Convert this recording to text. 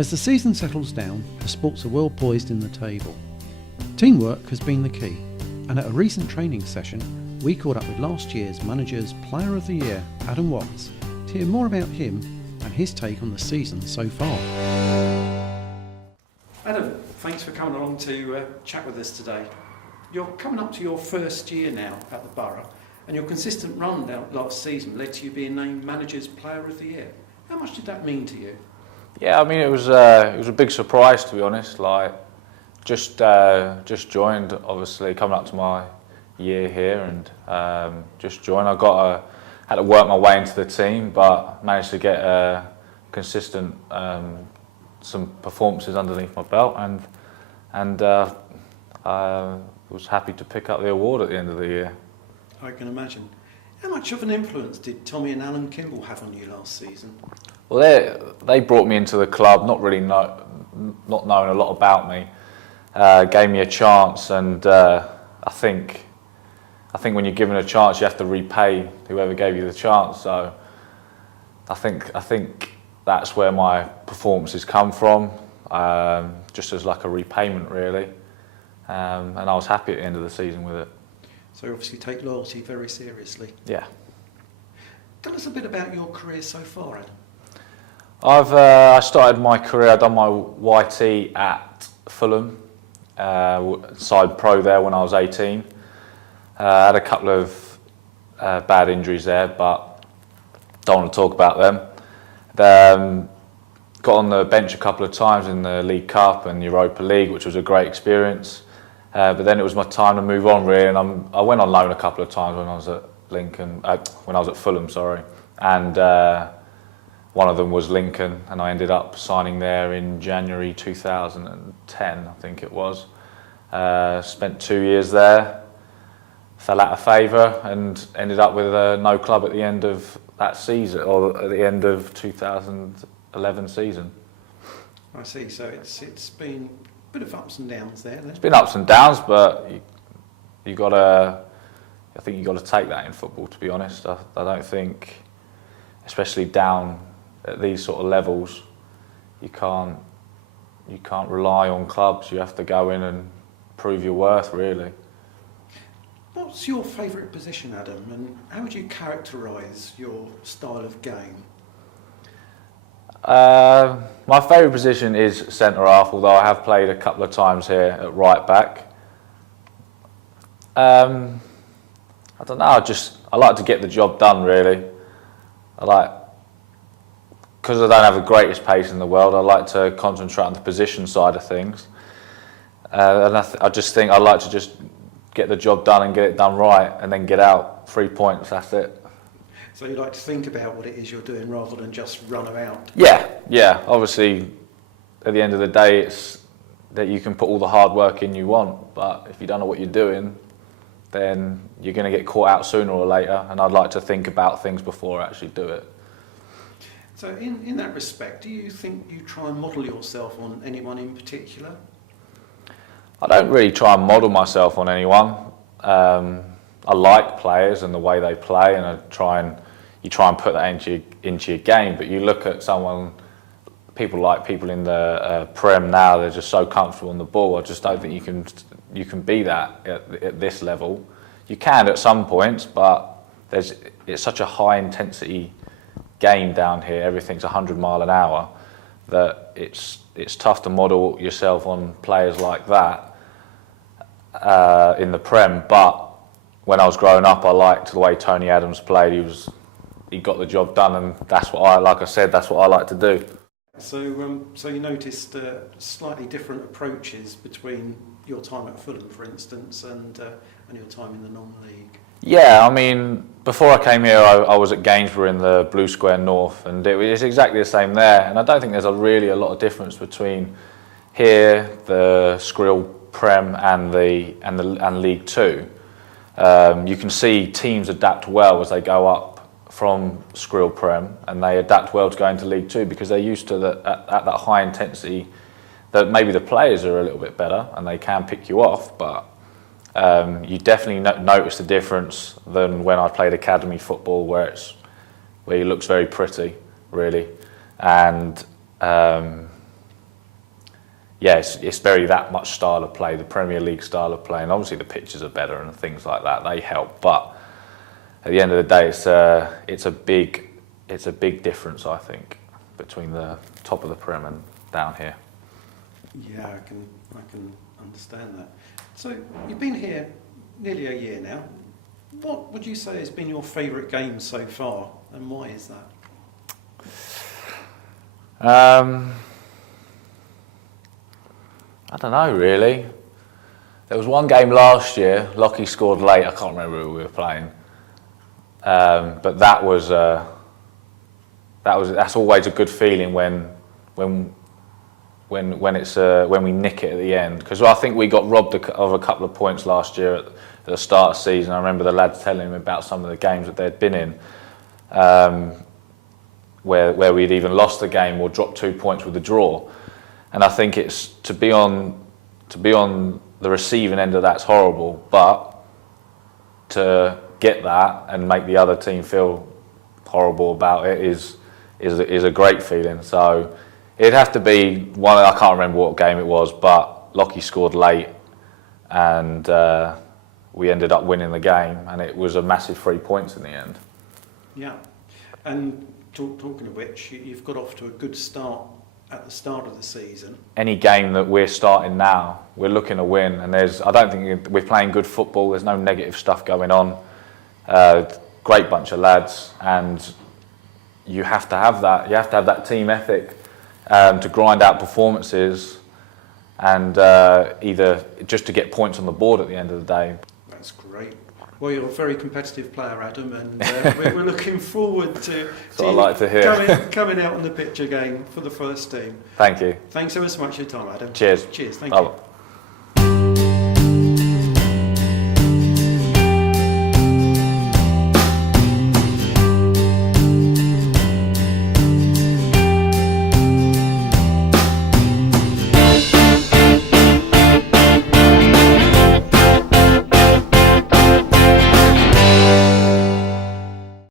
As the season settles down, the sports are well poised in the table. Teamwork has been the key, and at a recent training session, we caught up with last year's Manager's Player of the Year, Adam Watts, to hear more about him and his take on the season so far. Adam, thanks for coming along to chat with us today. You're coming up to your first year now at the Borough, and your consistent run last season led to you being named Manager's Player of the Year. How much did that mean to you? Yeah, I mean it was a big surprise, to be honest. Like just joined, obviously coming up to my year here, and just joined. Had to work my way into the team, but managed to get consistent some performances underneath my belt, and I was happy to pick up the award at the end of the year. I can imagine. How much of an influence did Tommy and Alan Kimball have on you last season? Well, they brought me into the club, not knowing a lot about me, gave me a chance, and I think when you're given a chance, you have to repay whoever gave you the chance. So I think that's where my performances come from, just as like a repayment, really. And I was happy at the end of the season with it. So you obviously take loyalty very seriously. Yeah. Tell us a bit about your career so far, Adam. I started my career, I've done my YT at Fulham, side pro there when I was 18. I had a couple of bad injuries there, but don't want to talk about them. Got on the bench a couple of times in the League Cup and Europa League, which was a great experience. But then it was my time to move on, really, and I went on loan a couple of times when I was at Fulham, sorry, and one of them was Lincoln, and I ended up signing there in January 2010, I think it was. Spent 2 years there, fell out of favour, and ended up with no club at the end of that season, or at the end of 2011 season. I see. So it's been a bit of ups and downs there. Then. It's been ups and downs, but I think you got to take that in football. To be honest, I don't think, especially down at these sort of levels, you can't rely on clubs. You have to go in and prove your worth, really. What's your favourite position, Adam, and how would you characterise your style of game? My favourite position is centre half, although I have played a couple of times here at right back. I don't know. I like to get the job done, really. Because I don't have the greatest pace in the world, I like to concentrate on the position side of things. And I just think I like to just get the job done and get it done right, and then get out 3 points. That's it. So you like to think about what it is you're doing rather than just run around? Yeah. Obviously, at the end of the day, it's that you can put all the hard work in you want, but if you don't know what you're doing, then you're going to get caught out sooner or later, and I'd like to think about things before I actually do it. So in that respect, do you think you try and model yourself on anyone in particular? I don't really try and model myself on anyone. I like players and the way they play, and you try and put that into your game. But you look at people in the Prem now, they're just so comfortable on the ball. I just don't think you can be that at this level. You can at some points, but it's such a high intensity game down here. Everything's 100 mile an hour, that it's tough to model yourself on players like that in the Prem. But when I was growing up, I liked the way Tony Adams played. He got the job done, and that's what that's what I like to do. So you noticed slightly different approaches between your time at Fulham, for instance, and your time in the non-league. Yeah, I mean, before I came here, I was at Gainsborough in the Blue Square North, and it was exactly the same there. And I don't think there's really a lot of difference between here, the Skrill Prem, and League Two. You can see teams adapt well as they go up from Skrill Prem, and they adapt well to go into League Two because they're used to at that high intensity. That maybe the players are a little bit better and they can pick you off, but you definitely notice the difference than when I played academy football, where he looks very pretty, really, and yeah, it's very that much style of play, the Premier League style of play, and obviously the pitches are better and things like that. They help, but at the end of the day, it's a big difference, I think, between the top of the Prem and down here. Yeah, I can understand that. So you've been here nearly a year now. What would you say has been your favourite game so far, and why is that? I don't know, really. There was one game last year, Lockie scored late, I can't remember who we were playing. But that's always a good feeling when we nick it at the end, because I think we got robbed of a couple of points last year at the start of the season. I remember the lads telling me about some of the games that they'd been in, where we'd even lost the game or dropped 2 points with a draw. And I think it's to be on the receiving end of that's horrible, but to get that and make the other team feel horrible about it is a great feeling. So it'd have to be one. I can't remember what game it was, but Lockie scored late, and we ended up winning the game, and it was a massive 3 points in the end. Yeah, and talking of which, you've got off to a good start at the start of the season. Any game that we're starting now, we're looking to win, and I don't think we're playing good football. There's no negative stuff going on. Great bunch of lads, and you have to have that. You have to have that team ethic to grind out performances, and either just to get points on the board at the end of the day. That's great. Well, you're a very competitive player, Adam, and we're looking forward to I'd like to hear. coming out on the pitch again for the first team. Thank you. Thanks ever so much for your time, Adam. Cheers. Cheers. Thank Bye. you.